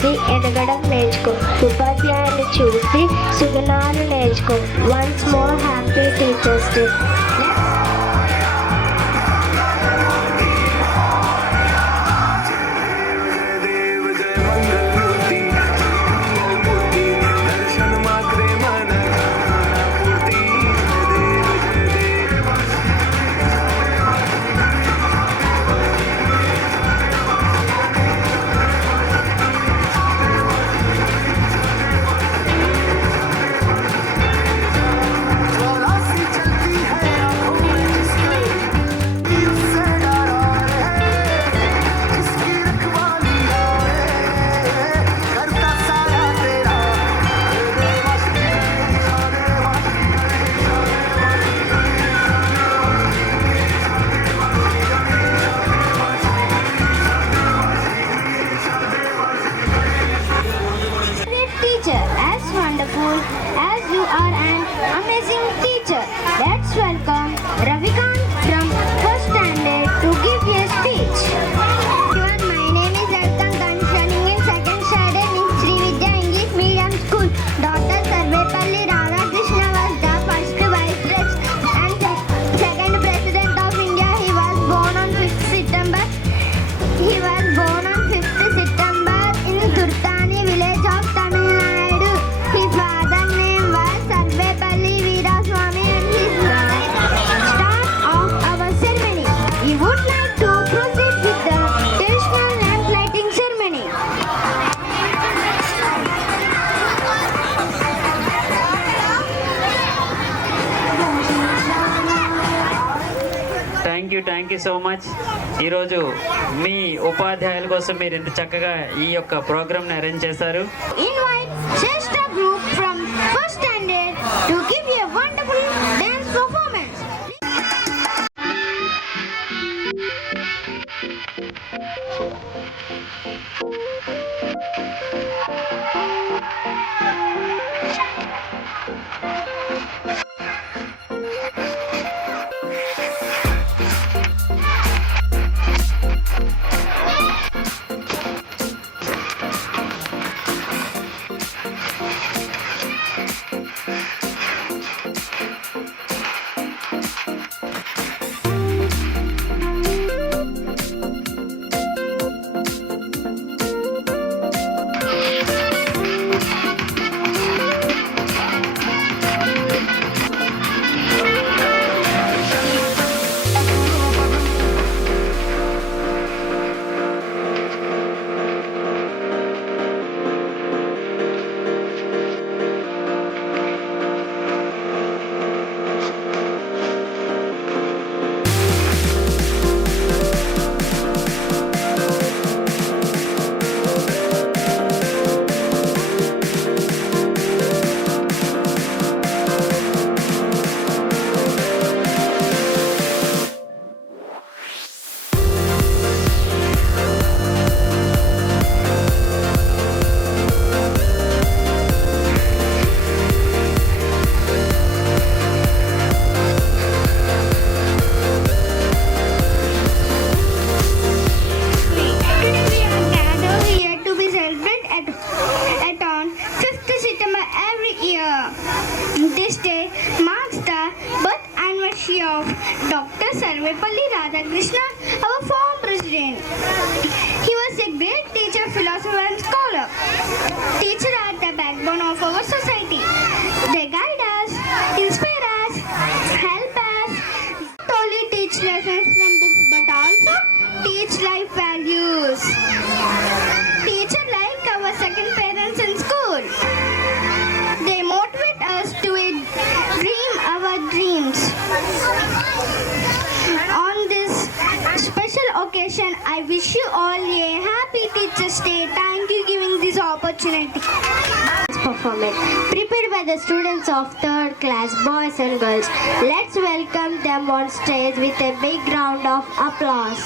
చూసి ఎదగడం నేర్చుకో. ఉపాధ్యాయుని చూసి సుగుణాలు నేర్చుకో. Once more happy teachers day. As you are an amazing teacher. Let's welcome Ravikant from first standard to give a speech. Everyone, my name is Ravikant. I am studying in second standard in Sri Vidya English Medium School. Dr. Sarvepalli Radhakrishna was the first vice president and second president of India. He was born on 5th September. In Turtani village of Tamil Nadu. His father name was Sarvepalli Veeraswamy and his start of our ceremony. We would like to proceed with the traditional lamp lighting ceremony. Thank you so much. ఈరోజు మీ ఉపాధ్యాయుల కోసం మీరు ఇంత చక్కగా ఈ యొక్క ప్రోగ్రామ్ని అరేంజ్ చేశారు. Invite Sheshta group from first standard to give a wonderful dance performance. This day marks the birth anniversary of Dr. Sarvepalli Radhakrishna, our former president. He was a great teacher, philosopher and scholar. Teachers are the backbone of our society. They guide us, inspire us, help us, not only teach lessons from books but also teach life values. Teachers like our second parents in school. They motivate us to dream our dreams. On this special occasion, I wish you all a happy Teachers' Day. Thank you for giving this opportunity. Performance prepared by the students of 3rd class, boys and girls. Let's welcome them on stage with a big round of applause.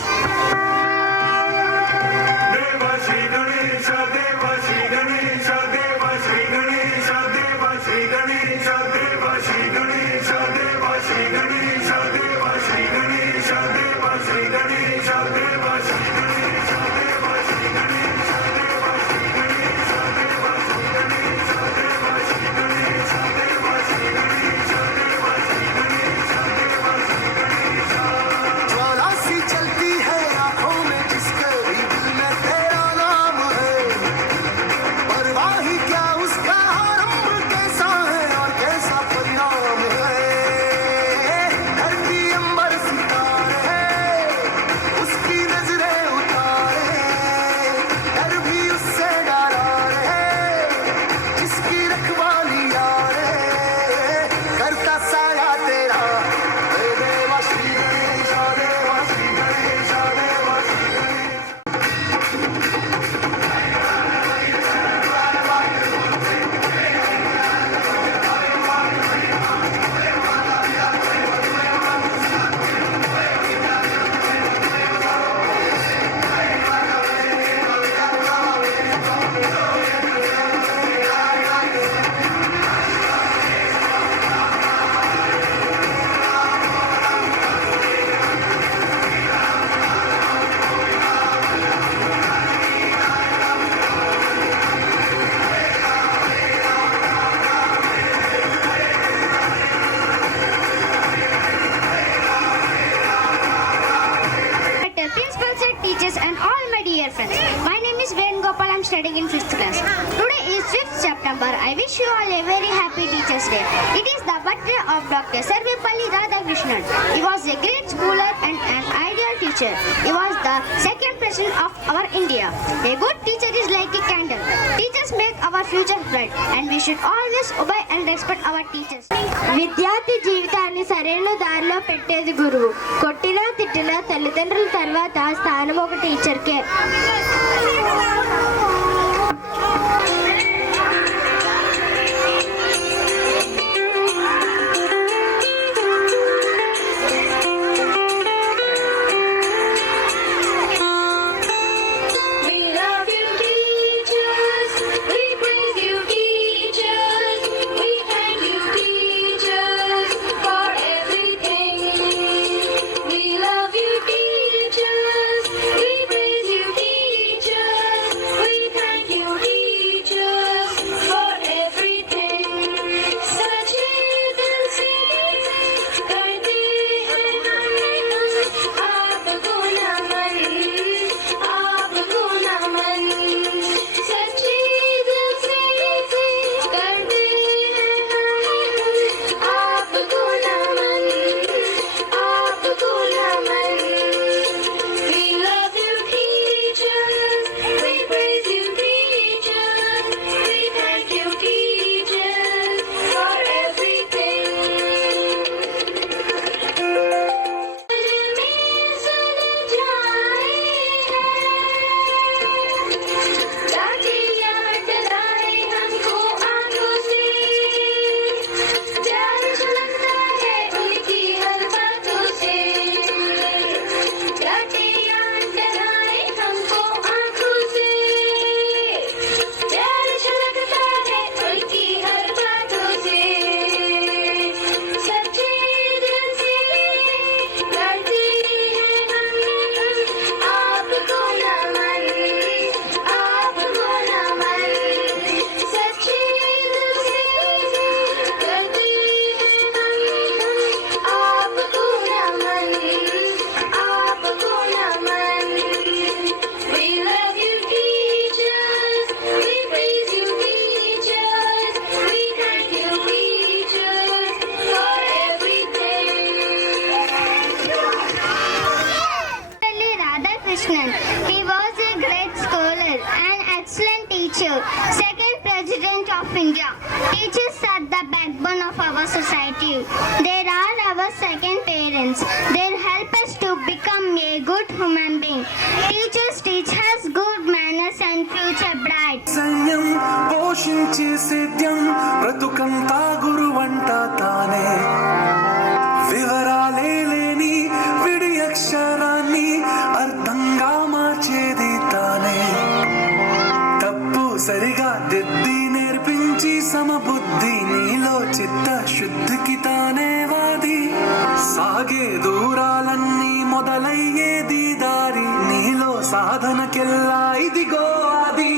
teachers and all my dear friends. My name is Ven Gopal. I'm studying in 5th class. Today is 5th September. I wish you all a very happy Teachers' Day. It is the birthday of Dr. Sarvepalli Radhakrishnan. He was a great schooler and an ideal teacher. He was the second president of our India. A good teacher is like a candle. Teachers make our future bright, and we should always obey and respect our teachers. విద్యార్థి జీవితాన్ని సరైన దారిలో పెట్టేది గురువు. కొట్టినా తిట్టినా తల్లిదండ్రుల తర్వాత స్థానం ఒక టీచర్కే. He was a great scholar, an excellent teacher, second president of India. Teachers are the backbone of our society. They are our second parents. They help us to become a good human being. Teachers teach us good manners and future bright. సైన్యం పోషించే సేద్యం బ్రతుకంతా గురువంట తానే వివరాలే లేని విడి అక్షరాన్ని అర్థంగా మార్చేది తానే తప్పు సరిగా దిద్ది నేర్పించి సమబుద్ధి నీలో చిత్త శుద్ధికి తానే వాది సాగే దూరాలన్నీ మొదలయ్యేది దారి నీలో సాధనకెల్లా ఇదిగో అది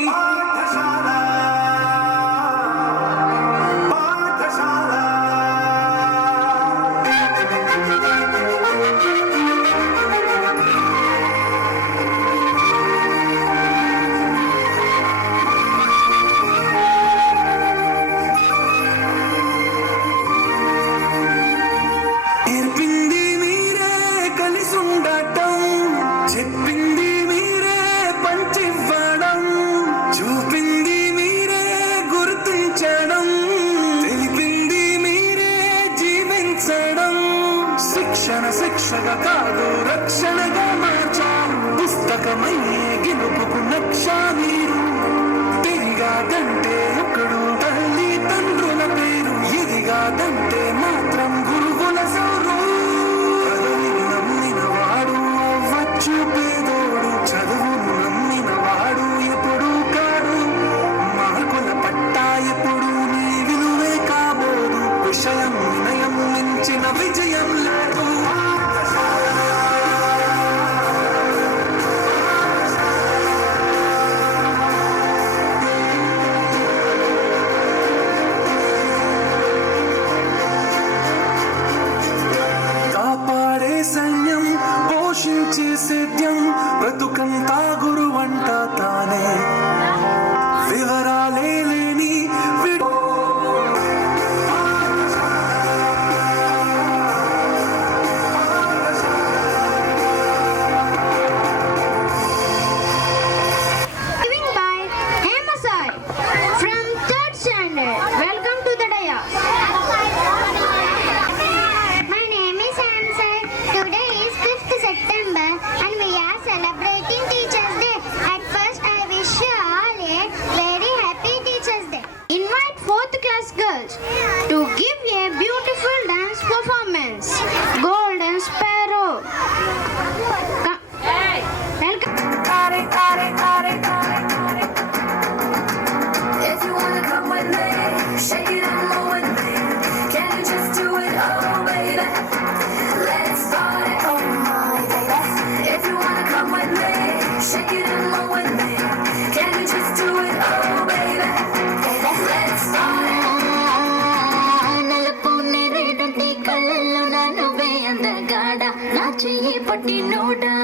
శిక్షగా కాదు రక్షణగా మార్చారు పుస్తకమయ్యే గెలుపుకు నక్షా మీరు తిరిగాదంటే ఒకడు తల్లి తండ్రుల పేరు ఎదిగాదంటే మాత్రం గురువుల సౌరు పదవిని నమ్మిన వాడు అవ్వచ్చు పేదోడు చదువును నమ్మిన వాడు ఎప్పుడు కాడు మార్కుల పట్టా ఎప్పుడు నీ విలువే కాబోదు విషయం వినయం మించిన విజయం లేదు సేద్యం పోషించే సేద్యం బ్రతుక చెయ్యి పట్టినోడా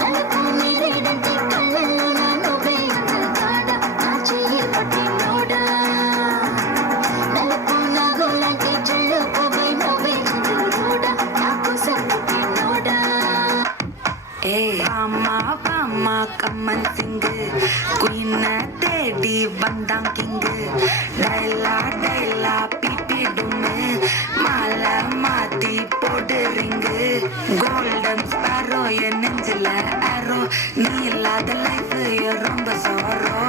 నలుపు నీరేడంటే కళ్ళల్లో నా నువ్వే అందాడా నా చెయ్యి పట్టినోడా నలుపు నాగులాంటి చెల్లు పోవై నువ్వే చంద్రుడా నా కోసం పుట్టినోడా ఏ பாமா கம்மன் சிங்கு குயின தேடி வந்தான் கிங்கு டைலா டைலா பிபி டும்மு மாலை மாத்தி போட்டு ரிங்கு கோல்டன் ஸ்பாரோ என் நெஞ்சில ஆரோ நீ இல்லாத லைஃப் ரொம்ப சோரோ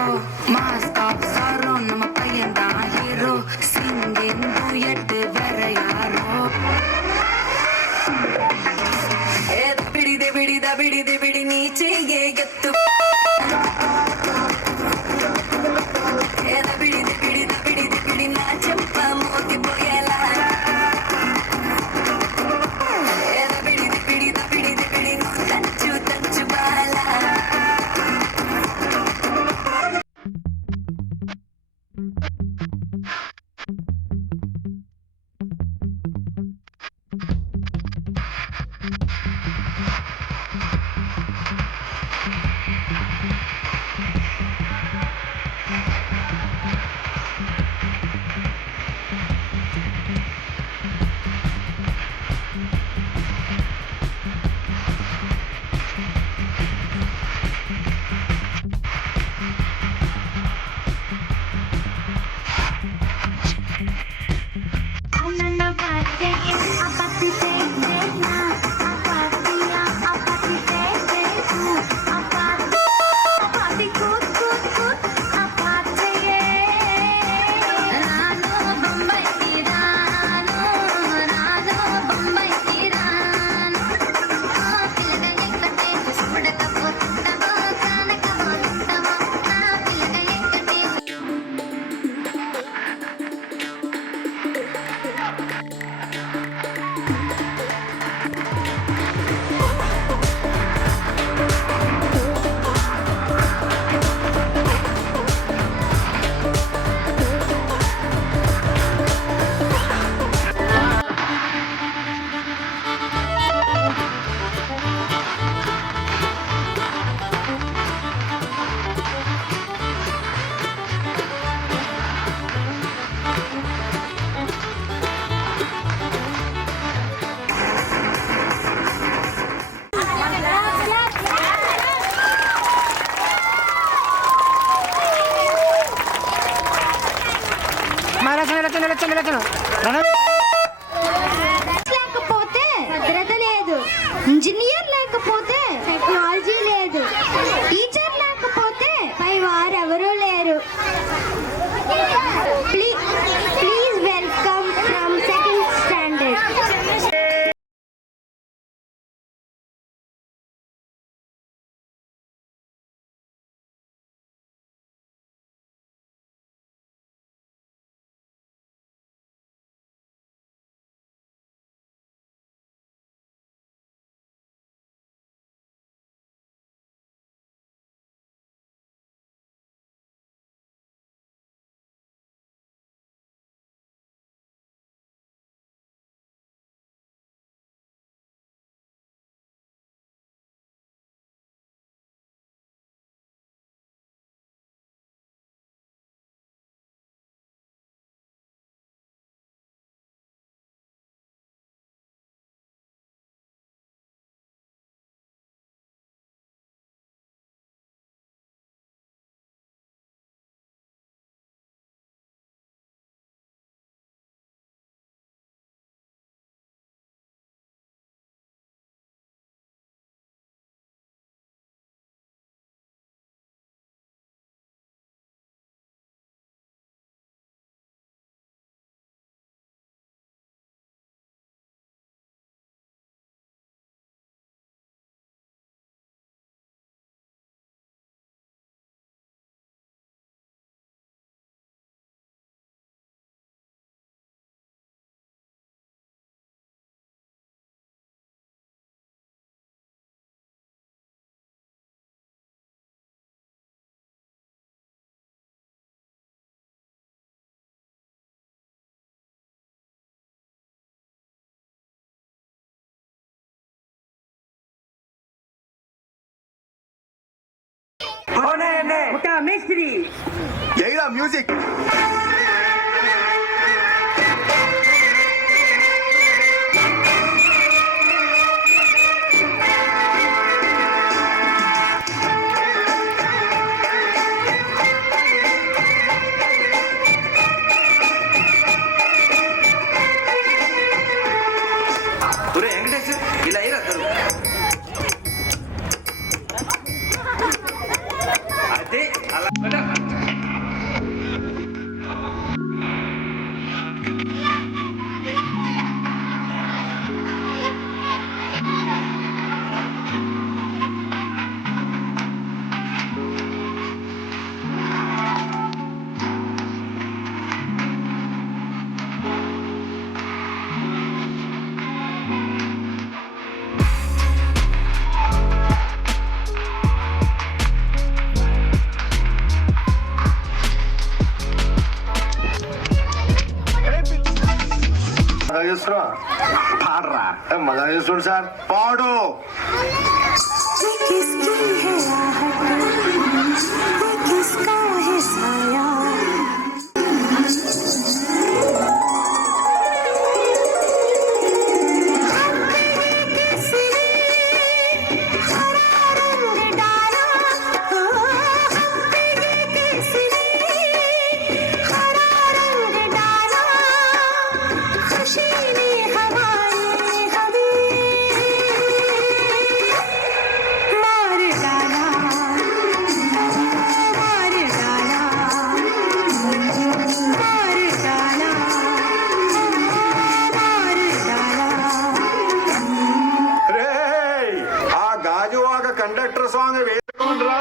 மாஸ்க் ஆஃப் சாரோ நம்ம பையன் தான் ஹீரோ சிங்கிங் டூயட் வேற யாரோ ಬಿಡಿ ನೀಚೆಗೆ ಎತ್ತು ಬಿಡಿ ನಾ ಚಂಪ ಮೋತಿ ಪೊಯಲ ಬಿಡಿ ತಂಚು ಬಾಲ పుట్ట మేస్త్రి. మ్యూజిక్ వెంకటేష్ ఇలా అయ్యారు అదే అలా పాడరా మజా చేస్తుండు సార్ పాడు కండక్టర్ సాంగ్ వేసుకోండ్రా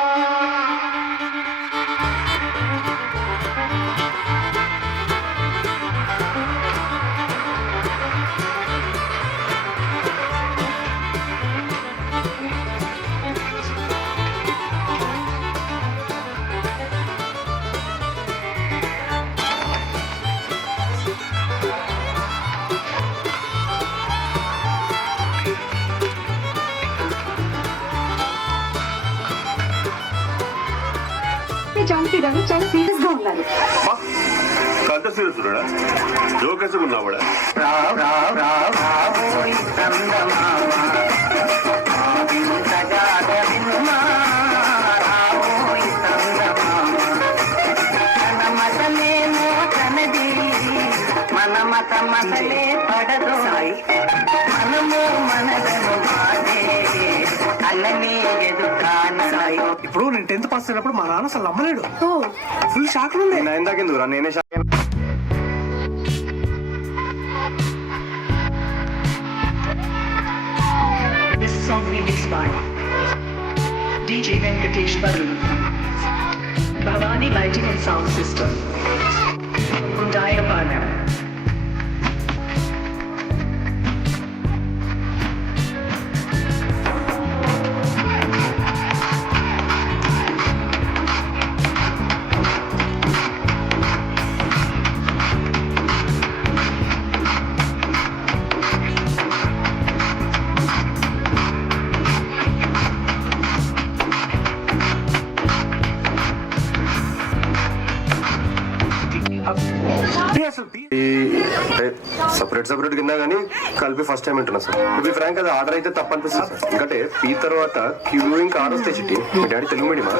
చాలా సీరియస్ గా ఉండాలి. కంత సీరియస్డా జోకేసుగా ఉన్నావాడా మన మత మతలే పడదు మనము మనదను అన్నని ఎదుటాను సాయి. ఇప్పుడు నేను 10th పాస్ అయినప్పుడు మా నాన్న అసలు నమ్మలేడు. ఫుల్ షాక్ లో ఉండే. ఇందాకెందుకురా నేనే షాక్ అయినా. This song remixed by DJ Venkatesh Baru, Bhavani Lighting and Sound System, Undayapanam. Separate కింద కానీ కలిపి ఫస్ట్ టైం వింటున్నా సార్. ఇది ఫ్రాంక్ అది ఆర్డర్ అయితే తప్ప అనిపిస్తుంది సార్. ఎందుకంటే పీ తర్వాత క్యూ ఇంకా ఆర్డర్ వస్తాయి చిట్టి. మీ డాడీ తెలుగు మీడియమా?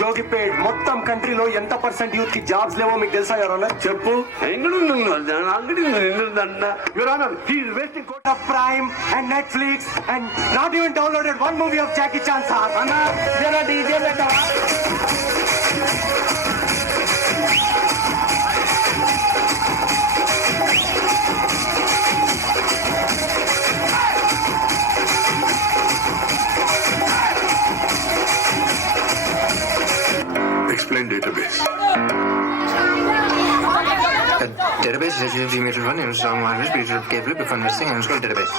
జోగిపేట్ మొత్తం కంట్రీలో ఎంత పర్సెంట్ యూత్ కి జాబ్స్ లేవో మీకు తెలుసా? ఎవరన్నా చెప్పు. Your Honor, he is wasting quota of Prime and Netflix and not even downloaded one movie of Jackie Chan sir. Anna, there are DJs at Database is a Gmail one and some marvelous beautiful carefully before investing in school database.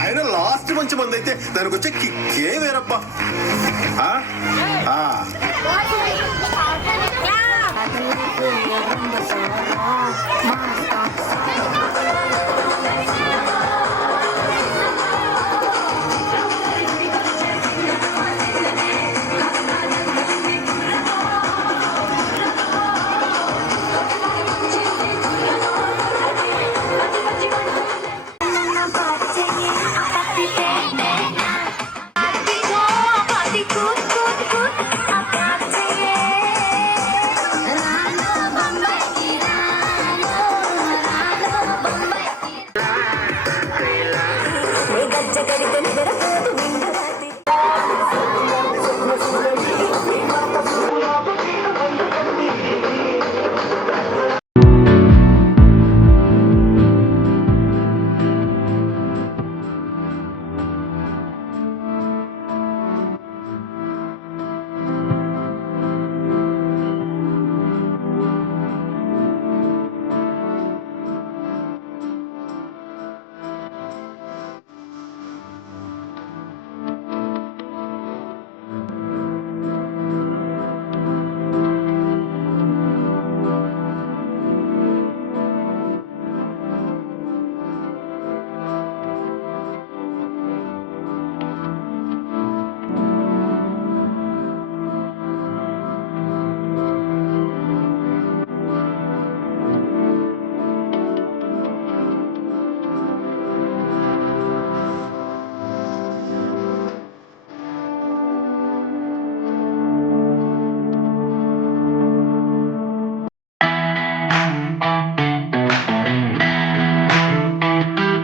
ఆయన లాస్ట్ మంచి మంది అయితే దానికి వచ్చే కిక్కే వేరబ్బా